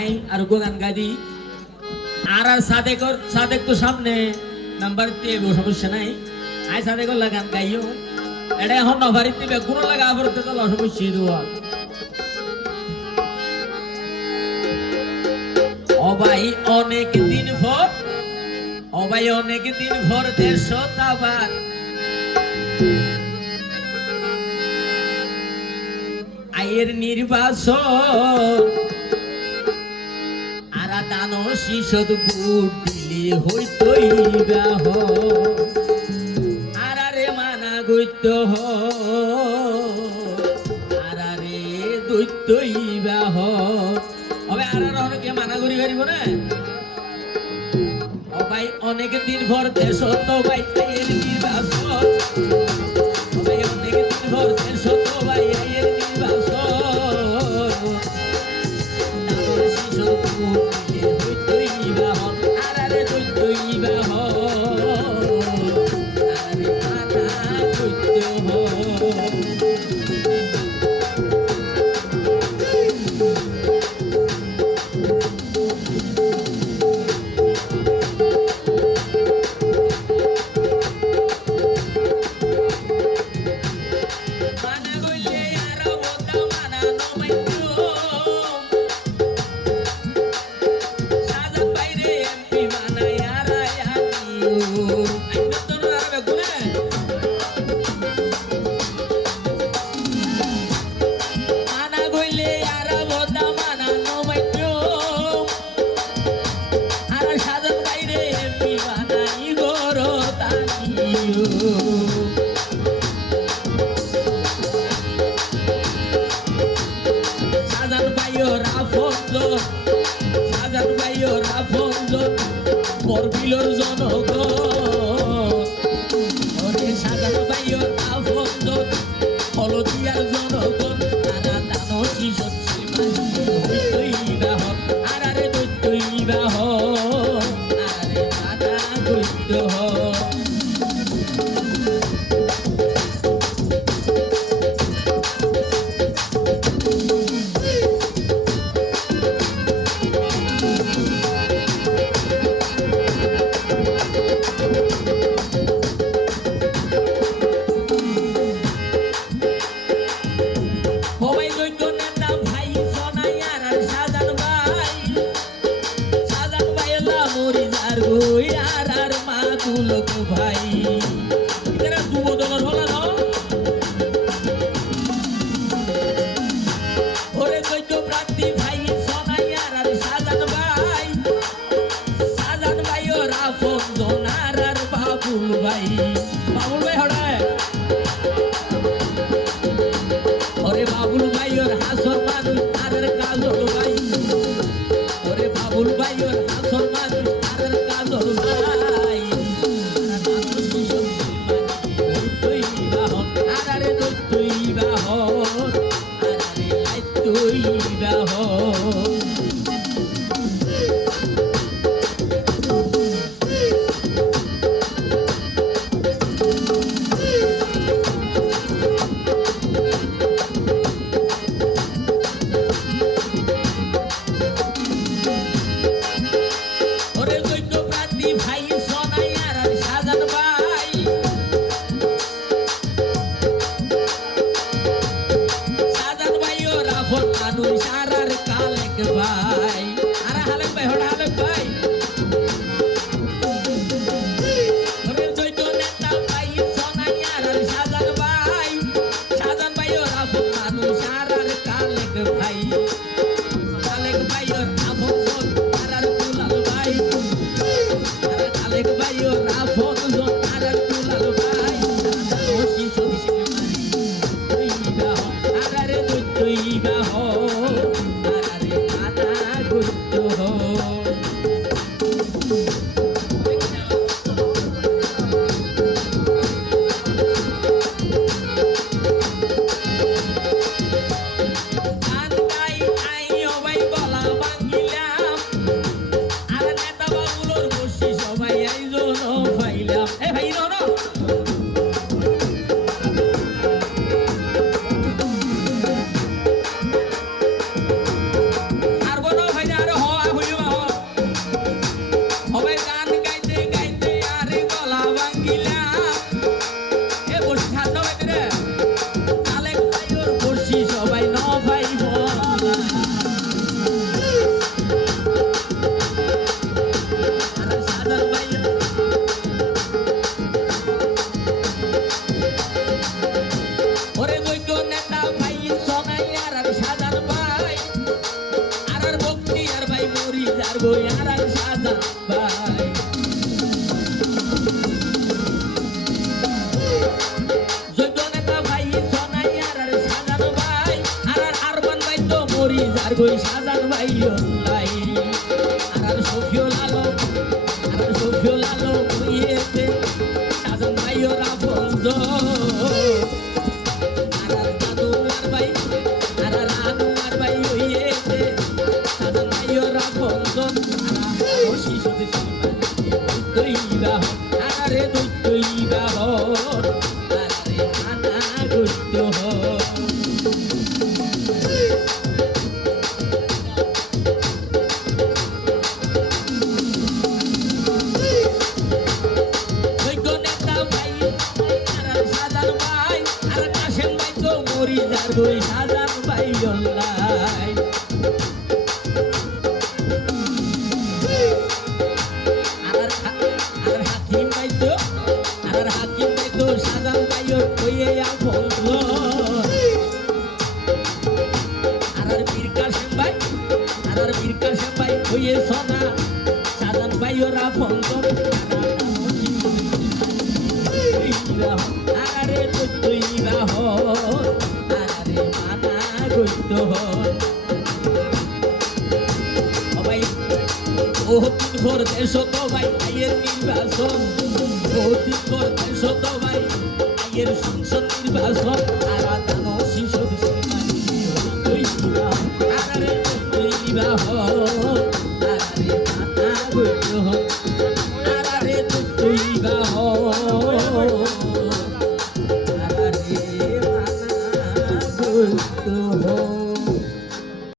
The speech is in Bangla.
আই আর গান গাই দি আর সাদেক তো সামনে নাম্বার দিয়ে সমস্যা নাই আই সাদেকর গান গাইও এটা এখন নভারিতে বেগুন লাগা আবরতে তো সমস্যা দেওয়া অবাই অনেক দিন ভর দেশ তাবার আয়ের নির্বাচন আর দান শিশদ বুট দিলে হইতই বাহ আর রে মানা গইত আর রে দৈত্যই বাহ হবে আর অনেকে মানা করি পারিব না ভাই অনেক দিন ভর দেশ তো ভাই আয়ের নির্বাচন ভাই অনেক দিন ভর দেশ তো ভাই আয়ের নির্বাচন শিশু হইতই বাহ আর রে দৈত্যই বাহ আর রে মানা গইত বরবিলর জনগণ সাজান বাইর আফন্দন হলদিয়ার জনগণ তারা দান শিশদ হইতই বাহ আর রে দৈত্যই বাহ আর রে মানা গইত ভাই এরা যুবদলের হল না ওরে দৈত্য প্রার্থী ভাই সোনাইয়ার আর সাজান ভাই ও রাফন জোনার আর বাবুল ভাই হড়ায় ওরে বাবুল ভাই ওর হাসর মানুষ আর কাজল ভাই ওরে বাবুল ভাই ওর হাসর মানুষ আর কাজল ভাই বই আর সাজান ভাই যোগ্য নেতা ভাই সোনাই আর সাজান ভাই আর আরমান ভাই তো মরি যার বই সাজান ভাই লাই আর সফিউল আলম হইয়েছে সাজান ভাই ওরা বন্ধ আর জাদুয়ার ভাই আর আনোয়ার ভাই হইয়েছে সাজান ভাই ওরা বন্ধ আর শিশু দইবা আরে দইবা আরে আনা গুত্ত বই সাজান ভাই অনলাইন আর হাকিম ভাই তো সাজান ভাই কইয়ে আপন আর বীর কাসেম ভাই কইয়ে সোনা সাজান ভাই ওরা ফোন আরে তুই বাহ বহুদিন পর দেশ তো ভাই আইয়ের নির্বাচন বহুদিন পর দেশ তো ভাই আইয়ের সংসদ নির্বাচন আর দানো শিশু আরে বিবাহ আরে মাতা আরে বিবাহ